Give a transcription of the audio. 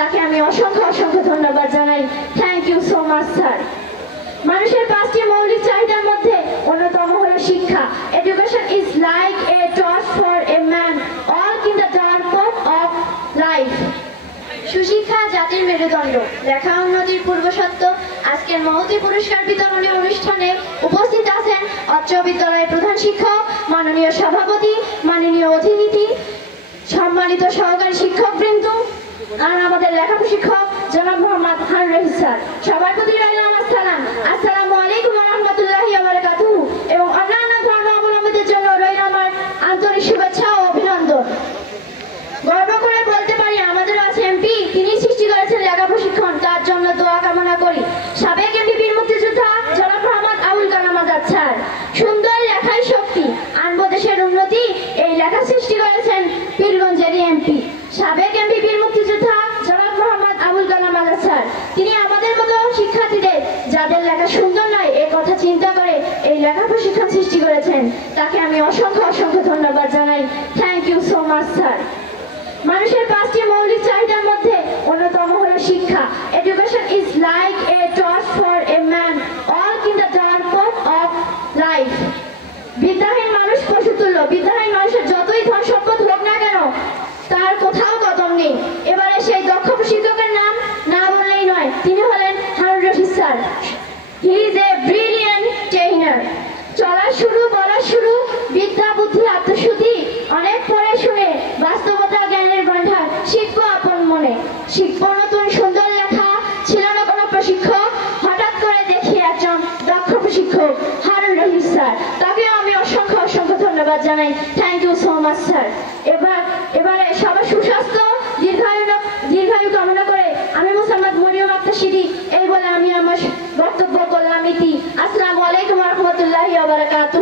তাকে আমি অসংখ্য অসংখ্য ধন্যবাদ জানাই। Thank you so much sir. মানুষের 5টি মৌলিক চাহিদার মধ্যে অন্যতম হলো শিক্ষা। Education is like a torch for a man walk in the dark path of life. সুশিক্ষা জাতির মেরুদণ্ড, লেখা উন্নতির পূর্বশর্ত। আজকের মহতী পুরস্কার বিতরণী অনুষ্ঠানে উপস্থিত আছেন অত্র বিদ্যালয়ের প্রধান শিক্ষক, মাননীয় সভাপতি, মাননীয় অতিথি, সম্মানিত সহকারী শিক্ষকবৃন্দ আর আমাদের লেখা প্রশিক্ষক জনাব মোহাম্মদ হারুন রশিদ স্যার। সবার প্রতি রইল আমার সালাম। আসসালামু আলাইকুম ওয়া রাহমাতুল্লাহি ওয়া বারাকাতুহু। এবং অন্যান্য ধর্মাবলম্বীদের জন্য রইল আমার আন্তরিক শুভেচ্ছা ও অভিনন্দন। গর্ব করে বলতে পারি আমাদের আছে এমপি, তিনি সৃষ্টি করেছেন লেখা প্রশিক্ষণ, তার জন্য দোয়া কামনা করি। সাবেক এমপি বীর মুক্তিযোদ্ধা জনাব মোহাম্মদ আবুল কালাম আজাদ স্যার। সুন্দর লেখাই শক্তি, আনবো দেশের উন্নতি, এই লেখা সৃষ্টি করেছেন পীরগঞ্জের এমপি সাবেক এমপি বীর মুক্তিযোদ্ধা জনাব মোহাম্মদ আবুল কালাম আজাদ স্যার। তিনি আমাদের মতো শিক্ষার্থীদের যাদের লেখা সুন্দর নয় এ কথা চিন্তা করে এই লেখা প্রশিক্ষণ সৃষ্টি করেছেন, তাকে আমি অসংখ্য অসংখ্য ধন্যবাদ জানাই। Thank you so much sir. মানুষের 5টি মৌলিক চাহিদার মধ্যে অন্যতম হলো শিক্ষা। Education is like a torch for a man walk in the dark path of life. বিদ্যাহীন মানুষ পশুতুল্য। বিদ্যাহীন মানুষের যতই ধন সম্পদ হোক না কেন তার কোথাও কদর নেই। এবারে সেই দক্ষ প্রশিক্ষকের নাম না বললেই নয়, তিনি হলেন Harun Rashid sir. He is a brilliant trainer. চলা শুরু, বলা শুরু, বিদ্যা বুদ্ধি আত্মশুদ্ধি, অনেক পড়ে শুনে বাস্তবতা জ্ঞানের ভান্ডার, শিখবো আপন মনে, শিখবো নতুন সুন্দর লেখা। ছিল না কোনো প্রশিক্ষক, হঠাৎ করে দেখি একজন দক্ষ প্রশিক্ষক হারুন রশিদ স্যার, তাকেও আমি অসংখ্য অসংখ্য ধন্যবাদ জানাই। Thank you so much sir. এবারে সবার সুস্বাস্থ্য দীর্ঘায়ু কামনা করে আমি মোসাম্মদ মরিয়ম আক্তার সিদ্দিক এই বলে আমি আমার বক্তব্য করলাম ইতি। আসসালামু আলাইকুম ওয়া রাহমাতুল্লাহি ওয়া বারাকাতুহু।